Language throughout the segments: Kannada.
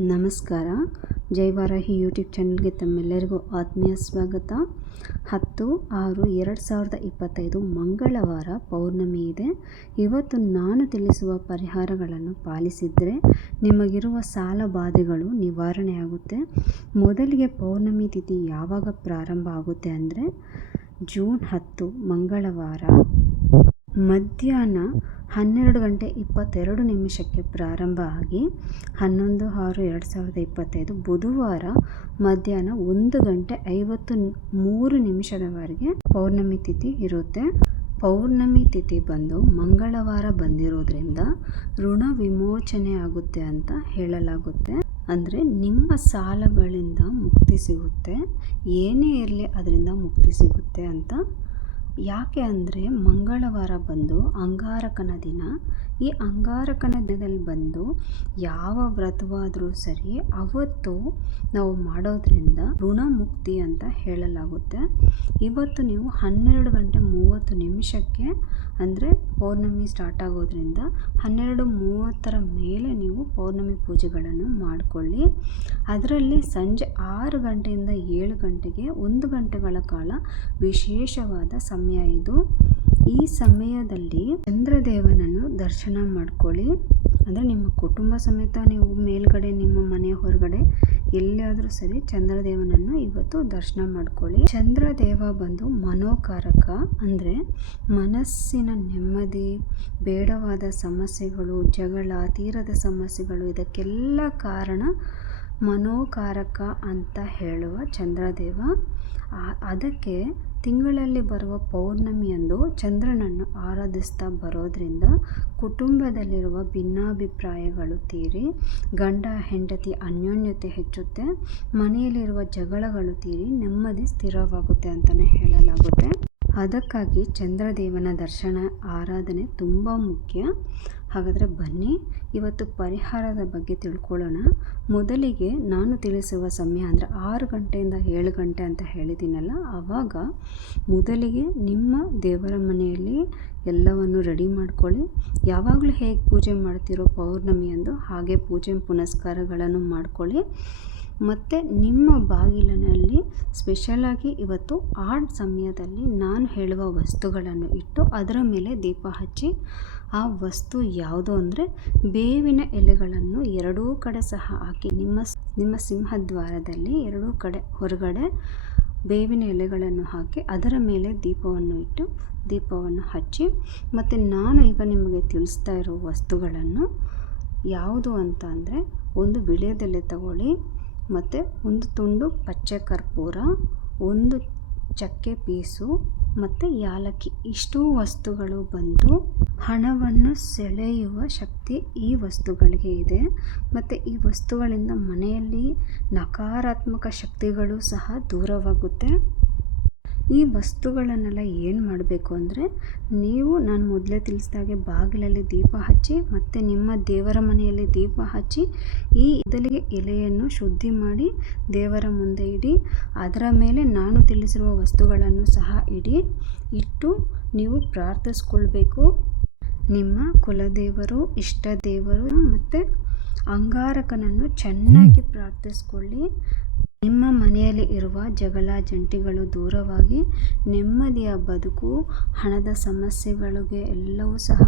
ನಮಸ್ಕಾರ. ಜೈವಾರಾಹಿ ಯೂಟ್ಯೂಬ್ ಚಾನಲ್ಗೆ ತಮ್ಮೆಲ್ಲರಿಗೂ ಆತ್ಮೀಯ ಸ್ವಾಗತ. ಹತ್ತು ಆರು ಎರಡು ಸಾವಿರದ ಇಪ್ಪತ್ತೈದು ಮಂಗಳವಾರ ಪೌರ್ಣಮಿ ಇದೆ. ಇವತ್ತು ನಾನು ತಿಳಿಸುವ ಪರಿಹಾರಗಳನ್ನು ಪಾಲಿಸಿದರೆ ನಿಮಗಿರುವ ಸಾಲ ಬಾಧೆಗಳು ನಿವಾರಣೆಯಾಗುತ್ತೆ. ಮೊದಲಿಗೆ ಪೌರ್ಣಮಿ ತಿಥಿ ಯಾವಾಗ ಪ್ರಾರಂಭ ಆಗುತ್ತೆ ಅಂದರೆ ಜೂನ್ ಹತ್ತು ಮಂಗಳವಾರ. ಮಧ್ಯಾಹ್ನ ಹನ್ನೆರಡು ಗಂಟೆ ಇಪ್ಪತ್ತೆರಡು ನಿಮಿಷಕ್ಕೆ ಪ್ರಾರಂಭ ಆಗಿ ಹನ್ನೊಂದು ಆರು ಎರಡು ಸಾವಿರದ ಇಪ್ಪತ್ತೈದು ಬುಧವಾರ ಮಧ್ಯಾಹ್ನ ಒಂದು ಗಂಟೆ ಐವತ್ತು ಮೂರು ನಿಮಿಷದವರೆಗೆ ಪೌರ್ಣಮಿ ತಿಥಿ ಇರುತ್ತೆ. ಪೌರ್ಣಮಿ ತಿಥಿ ಬಂದು ಮಂಗಳವಾರ ಬಂದಿರೋದ್ರಿಂದ ಋಣ ವಿಮೋಚನೆ ಆಗುತ್ತೆ ಅಂತ ಹೇಳಲಾಗುತ್ತೆ. ಅಂದರೆ ನಿಮ್ಮ ಸಾಲಗಳಿಂದ ಮುಕ್ತಿ ಸಿಗುತ್ತೆ. ಏನೇ ಇರಲಿ ಅದರಿಂದ ಮುಕ್ತಿ ಸಿಗುತ್ತೆ ಅಂತ ಯಾಕೆ ಅಂದರೆ ಮಂಗಳವಾರ ಬಂದು ಅಂಗಾರಕನ ದಿನ. ಈ ಅಂಗಾರಕನ ದಿನದಲ್ಲಿ ಬಂದು ಯಾವ ವ್ರತವಾದರೂ ಸರಿ ಅವತ್ತು ನಾವು ಮಾಡೋದ್ರಿಂದ ಋಣಮುಕ್ತಿ ಅಂತ ಹೇಳಲಾಗುತ್ತೆ. ಇವತ್ತು ನೀವು ಹನ್ನೆರಡು ಗಂಟೆ ಮೂವತ್ತು ನಿಮಿಷಕ್ಕೆ ಅಂದರೆ ಪೌರ್ಣಮಿ ಸ್ಟಾರ್ಟ್ ಆಗೋದ್ರಿಂದ ಹನ್ನೆರಡು ಮೂವತ್ತರ ಮೇಲೆ ನೀವು ಪೌರ್ಣಮಿ ಪೂಜೆಗಳನ್ನು ಮಾಡಿಕೊಳ್ಳಿ. ಅದರಲ್ಲಿ ಸಂಜೆ ಆರು ಗಂಟೆಯಿಂದ ಏಳು ಗಂಟೆಗೆ ಒಂದು ಗಂಟೆಗಳ ಕಾಲ ವಿಶೇಷವಾದ ಸಮಯ ಇದು. ಈ ಸಮಯದಲ್ಲಿ ಚಂದ್ರದೇವನನ್ನು ದರ್ಶನ ಮಾಡ್ಕೊಳ್ಳಿ. ಅಂದರೆ ನಿಮ್ಮ ಕುಟುಂಬ ಸಮೇತ ನೀವು ಮೇಲ್ಗಡೆ, ನಿಮ್ಮ ಮನೆ ಹೊರಗಡೆ ಎಲ್ಲಿಯಾದರೂ ಸರಿ ಚಂದ್ರದೇವನನ್ನು ಇವತ್ತು ದರ್ಶನ ಮಾಡ್ಕೊಳ್ಳಿ. ಚಂದ್ರದೇವ ಬಂದು ಮನೋಕಾರಕ, ಅಂದರೆ ಮನಸ್ಸಿನ ನೆಮ್ಮದಿ, ಬೇಡವಾದ ಸಮಸ್ಯೆಗಳು, ಜಗಳ, ತೀರದ ಸಮಸ್ಯೆಗಳು, ಇದಕ್ಕೆಲ್ಲ ಕಾರಣ ಮನೋಕಾರಕ ಅಂತ ಹೇಳುವ ಚಂದ್ರದೇವ ಅದಕ್ಕೆ ತಿಂಗಳಲ್ಲಿ ಬರುವ ಪೌರ್ಣಮಿಯಂದು ಚಂದ್ರನನ್ನು ಆರಾಧಿಸ್ತಾ ಬರೋದರಿಂದ ಕುಟುಂಬದಲ್ಲಿರುವ ಭಿನ್ನಾಭಿಪ್ರಾಯಗಳು ತೀರಿ, ಗಂಡ, ಹೆಂಡತಿ ಅನ್ಯೋನ್ಯತೆ ಹೆಚ್ಚುತ್ತೆ, ಮನೆಯಲ್ಲಿರುವ ಜಗಳಗಳು ತೀರಿ, ನೆಮ್ಮದಿ ಸ್ಥಿರವಾಗುತ್ತೆ ಅಂತಲೇ ಹೇಳಲಾಗುತ್ತೆ. ಅದಕ್ಕಾಗಿ ಚಂದ್ರದೇವನ ದರ್ಶನ, ಆರಾಧನೆ ತುಂಬ ಮುಖ್ಯ. ಹಾಗಾದರೆ ಬನ್ನಿ, ಇವತ್ತು ಪರಿಹಾರದ ಬಗ್ಗೆ ತಿಳ್ಕೊಳ್ಳೋಣ. ಮೊದಲಿಗೆ ನಾನು ತಿಳಿಸುವ ಸಮಯ ಅಂದರೆ ಆರು ಗಂಟೆಯಿಂದ ಏಳು ಗಂಟೆ ಅಂತ ಹೇಳಿದ್ದೀನಲ್ಲ, ಆವಾಗ ಮೊದಲಿಗೆ ನಿಮ್ಮ ದೇವರ ಮನೆಯಲ್ಲಿ ಎಲ್ಲವನ್ನು ರೆಡಿ ಮಾಡ್ಕೊಳ್ಳಿ. ಯಾವಾಗಲೂ ಹೇಗೆ ಪೂಜೆ ಮಾಡ್ತಿರೋ ಪೌರ್ಣಮಿಯಂದು ಹಾಗೆ ಪೂಜೆ ಪುನಸ್ಕಾರಗಳನ್ನು ಮಾಡ್ಕೊಳ್ಳಿ. ಮತ್ತು ನಿಮ್ಮ ಬಾಗಿಲಿನಲ್ಲಿ ಸ್ಪೆಷಲಾಗಿ ಇವತ್ತು ಆ ಸಮಯದಲ್ಲಿ ನಾನು ಹೇಳುವ ವಸ್ತುಗಳನ್ನು ಇಟ್ಟು ಅದರ ಮೇಲೆ ದೀಪ ಹಚ್ಚಿ ಆ ವಸ್ತು ಯಾವುದು ಅಂದರೆ ಬೇವಿನ ಎಲೆಗಳನ್ನು ಎರಡೂ ಕಡೆ ಸಹ ಹಾಕಿ ನಿಮ್ಮ ನಿಮ್ಮ ಸಿಂಹದ್ವಾರದಲ್ಲಿ ಎರಡೂ ಕಡೆ ಹೊರಗಡೆ ಬೇವಿನ ಎಲೆಗಳನ್ನು ಹಾಕಿ ಅದರ ಮೇಲೆ ದೀಪವನ್ನು ಇಟ್ಟು ದೀಪವನ್ನು ಹಚ್ಚಿ ಮತ್ತು ನಾನು ಈಗ ನಿಮಗೆ ತಿಳಿಸ್ತಾ ಇರೋ ವಸ್ತುಗಳನ್ನು ಯಾವುದು ಅಂತ ಅಂದರೆ ಒಂದು ಬಿಳಿಯದೆಲೆ ತಗೊಳ್ಳಿ, ಮತ್ತು ಒಂದು ತುಂಡು ಪಚ್ಚೆ ಕರ್ಪೂರ, ಒಂದು ಚಕ್ಕೆ ಪೀಸು, ಮತ್ತು ಯಾಲಕ್ಕಿ, ಇಷ್ಟೂ ವಸ್ತುಗಳು ಬಂದು ಹಣವನ್ನು ಸೆಳೆಯುವ ಶಕ್ತಿ ಈ ವಸ್ತುಗಳಿಗೆ ಇದೆ. ಮತ್ತು ಈ ವಸ್ತುಗಳಿಂದ ಮನೆಯಲ್ಲಿ ನಕಾರಾತ್ಮಕ ಶಕ್ತಿಗಳು ಸಹ ದೂರವಾಗುತ್ತೆ. ಈ ವಸ್ತುಗಳನ್ನೆಲ್ಲ ಏನು ಮಾಡಬೇಕು ಅಂದರೆ, ನೀವು ನಾನು ಮೊದಲೇ ತಿಳಿಸಿದಾಗೆ ಬಾಗಿಲಲ್ಲಿ ದೀಪ ಹಚ್ಚಿ, ಮತ್ತು ನಿಮ್ಮ ದೇವರ ಮನೆಯಲ್ಲಿ ದೀಪ ಹಚ್ಚಿ, ಈ ಇದಲಿಗೆ ಎಲೆಯನ್ನು ಶುದ್ಧಿ ಮಾಡಿ ದೇವರ ಮುಂದೆ ಇಡಿ, ಅದರ ಮೇಲೆ ನಾನು ತಿಳಿಸಿರುವ ವಸ್ತುಗಳನ್ನು ಸಹ ಇಡಿ, ಇಟ್ಟು ನೀವು ಪ್ರಾರ್ಥಿಸ್ಕೊಳ್ಬೇಕು. ನಿಮ್ಮ ಕುಲದೇವರು ಇಷ್ಟ ದೇವರು ಮತ್ತು ಅಂಗಾರಕನನ್ನು ಚೆನ್ನಾಗಿ ಪ್ರಾರ್ಥಿಸ್ಕೊಳ್ಳಿ. ನಿಮ್ಮ ಮನೆಯಲ್ಲಿ ಇರುವ ಜಗಳ ಜಂಟಿಗಳು ದೂರವಾಗಿ ನೆಮ್ಮದಿಯ ಬದುಕು, ಹಣದ ಸಮಸ್ಯೆಗಳಿಗೆ ಎಲ್ಲವೂ ಸಹ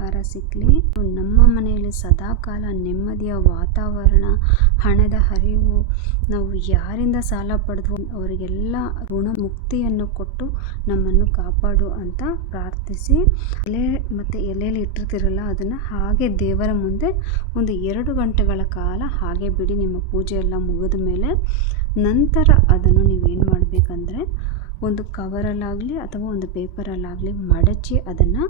ಪರಿಹಾರ ಸಿಕ್ಕಲಿ ನಮ್ಮ ಮನೆಯಲ್ಲಿ ಸದಾಕಾಲ ನೆಮ್ಮದಿಯ ವಾತಾವರಣ, ಹಣದ ಹರಿವು, ನಾವು ಯಾರಿಂದ ಸಾಲ ಪಡೆದು ಅವರಿಗೆಲ್ಲ ಋಣ ಮುಕ್ತಿಯನ್ನು ಕೊಟ್ಟು ನಮ್ಮನ್ನು ಕಾಪಾಡು ಅಂತ ಪ್ರಾರ್ಥಿಸಿ. ಎಲೆ ಮತ್ತು ಎಲೆಯಲ್ಲಿ ಇಟ್ಟಿರ್ತಿರಲ್ಲ, ಅದನ್ನು ಹಾಗೆ ದೇವರ ಮುಂದೆ ಒಂದು ಎರಡು ಗಂಟೆಗಳ ಕಾಲ ಹಾಗೆ ಬಿಡಿ, ನಿಮ್ಮ ಪೂಜೆ ಎಲ್ಲ ಮುಗಿದ ಮೇಲೆ ನಂತರ ಅದನ್ನು ನೀವೇನು ಮಾಡಬೇಕಂದ್ರೆ ಒಂದು ಕವರಲ್ಲಾಗಲಿ ಅಥವಾ ಒಂದು ಪೇಪರಲ್ಲಾಗಲಿ ಮಡಚಿ ಅದನ್ನು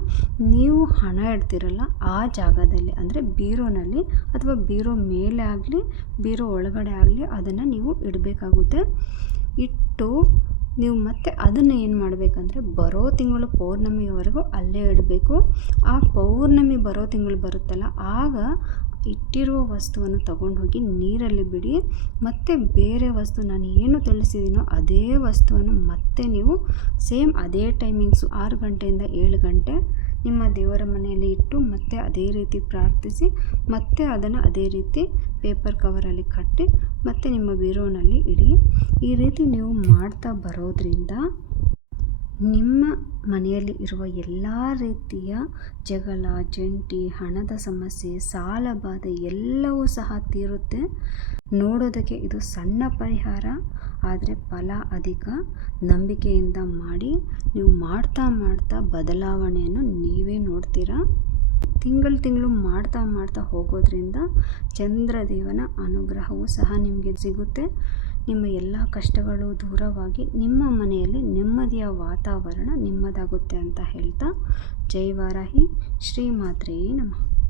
ನೀವು ಹಣ ಇಡ್ತಿರಲ್ಲ ಆ ಜಾಗದಲ್ಲಿ, ಅಂದರೆ ಬೀರೋನಲ್ಲಿ ಅಥವಾ ಬೀರೋ ಮೇಲೆ ಆಗಲಿ, ಬೀರೋ ಒಳಗಡೆ ಆಗಲಿ ಅದನ್ನು ನೀವು ಇಡಬೇಕಾಗುತ್ತೆ. ಇಟ್ಟು ನೀವು ಮತ್ತೆ ಅದನ್ನು ಏನು ಮಾಡಬೇಕಂದ್ರೆ ಬರೋ ತಿಂಗಳು ಪೌರ್ಣಮಿವರೆಗೂ ಅಲ್ಲೇ ಇಡಬೇಕು. ಆ ಪೌರ್ಣಮಿ ಬರೋ ತಿಂಗಳು ಬರುತ್ತಲ್ಲ, ಆಗ ಇಟ್ಟಿರುವ ವಸ್ತುವನ್ನು ತಗೊಂಡು ಹೋಗಿ ನೀರಲ್ಲಿ ಬಿಡಿ. ಮತ್ತು ಬೇರೆ ವಸ್ತು ನಾನು ಏನು ತಿಳಿಸಿದ್ದೀನೋ ಅದೇ ವಸ್ತುವನ್ನು ಮತ್ತೆ ನೀವು ಸೇಮ್ ಅದೇ ಟೈಮಿಂಗ್ಸು ಆರು ಗಂಟೆಯಿಂದ ಏಳು ಗಂಟೆ ನಿಮ್ಮ ದೇವರ ಮನೆಯಲ್ಲಿ ಇಟ್ಟು ಮತ್ತೆ ಅದೇ ರೀತಿ ಪ್ರಾರ್ಥಿಸಿ, ಮತ್ತೆ ಅದನ್ನು ಅದೇ ರೀತಿ ಪೇಪರ್ ಕವರಲ್ಲಿ ಕಟ್ಟಿ, ಮತ್ತೆ ನಿಮ್ಮ ಬೀರೋನಲ್ಲಿ ಇಡಿ. ಈ ರೀತಿ ನೀವು ಮಾಡ್ತಾ ಬರೋದ್ರಿಂದ ನಿಮ್ಮ ಮನೆಯಲ್ಲಿ ಇರುವ ಎಲ್ಲ ರೀತಿಯ ಜಗಳ, ಜಂಟಿ, ಹಣದ ಸಮಸ್ಯೆ, ಸಾಲ ಬಾಧೆ ಎಲ್ಲವೂ ಸಹ ತೀರುತ್ತೆ. ನೋಡೋದಕ್ಕೆ ಇದು ಸಣ್ಣ ಪರಿಹಾರ, ಆದರೆ ಫಲ ಅಧಿಕ. ನಂಬಿಕೆಯಿಂದ ಮಾಡಿ, ನೀವು ಮಾಡ್ತಾ ಮಾಡ್ತಾ ಬದಲಾವಣೆಯನ್ನು ನೀವೇ ನೋಡ್ತೀರಾ? ತಿಂಗಳು ತಿಂಗಳು ಮಾಡ್ತಾ ಮಾಡ್ತಾ ಹೋಗೋದ್ರಿಂದ ಚಂದ್ರದೇವನ ಅನುಗ್ರಹವೂ ಸಹ ನಿಮಗೆ ಸಿಗುತ್ತೆ. ನಿಮ್ಮ ಎಲ್ಲ ಕಷ್ಟಗಳು ದೂರವಾಗಿ ನಿಮ್ಮ ಮನೆಯಲ್ಲಿ ನೆಮ್ಮದಿಯ ವಾತಾವರಣ ನಿಮ್ಮದಾಗುತ್ತೆ ಅಂತ ಹೇಳ್ತಾ ಜೈ ವಾರಾಹಿ. ಶ್ರೀ ಮಾತ್ರೇ ನಮಃ.